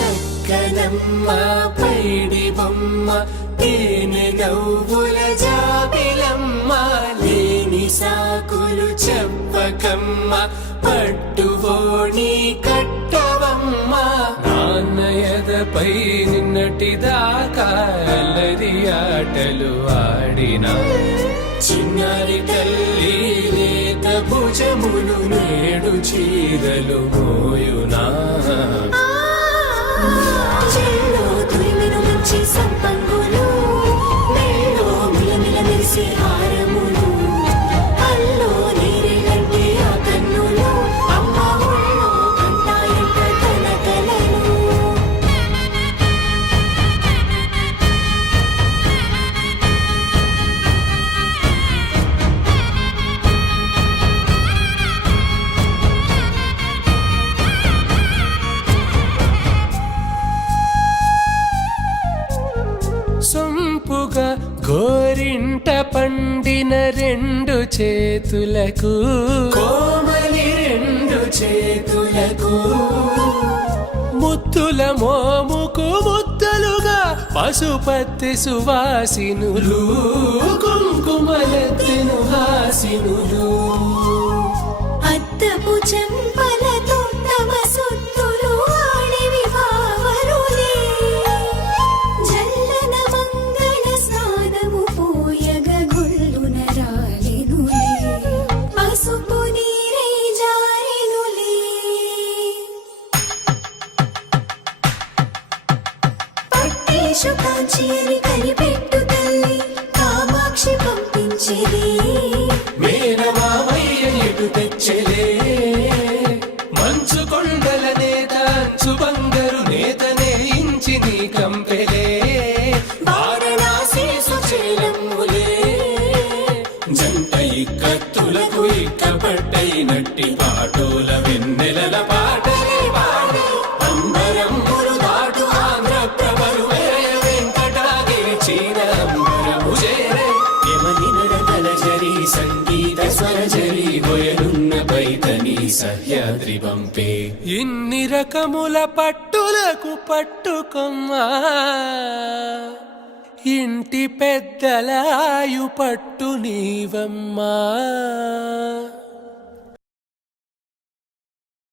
చక్కనమ్మ పైడి బొమ్మ తేనె నవ్వుల జాబిలమ్మ లేని సాకులు చెప్పకమ్మ పట్టువోణి కట్టవమ్మ నాన్నయదపై నిన్నటిదాకా అల్లరి ఆటలు ఆడినా చిన్నారి తల్లి లేత భుజములు నేడు చీరలు మోయునా సంపంగులు మేలో మిలమిల మెరిసే హారములు అల్లో నీరేలంటే ఆ కన్నులు అమ్మ ఒళ్ళో కంటాయంట తన కలలు సొంపుగా గోరింట పండిన రెండు చేతులకు కోమలి రెండు చేతులకు ముత్తుల మోముకు ముద్దలుగా పశుపతి సువాసినులు కుంకుమలెత్తెను హాసినులు అద్దపు చెంపలతో తమ సొత్తులు ఆడివి వావరులే జల్లన మంగళ స్నానము పోయగ గుళ్ళున రాలెనులే పసుపు నీరై జారెనులే పట్టేషు కాంచి అని కనిపెట్టు తల్లి కామాక్షి పంపించేది మేనమామయ్య ఎటు తెచ్చలే మంచు కొండల నేత అంచు బంగారు నేతనే ఇంచి నీ కంపెలే వారణాసి సుచేలమ్ములే జంట ఇక్కత్తులకు ఇక్కపట్టైనట్టి పాటోల వెన్నెలల పాటలే పాడే అంబరమ్ములు దాటు ఆంధ్ర ప్రభలు వేయ వెంకటాగిరి చీన అంబరము చేరే యమని నడకల జరి సంగీత స్వర జరి గొయలున్న పైతని సహ్యాద్రి పంపే ఇన్ని రకముల పట్టులకు పట్టుకొమ్మా ఇంటి పెద్దలాయు పట్టు నీవమ్మా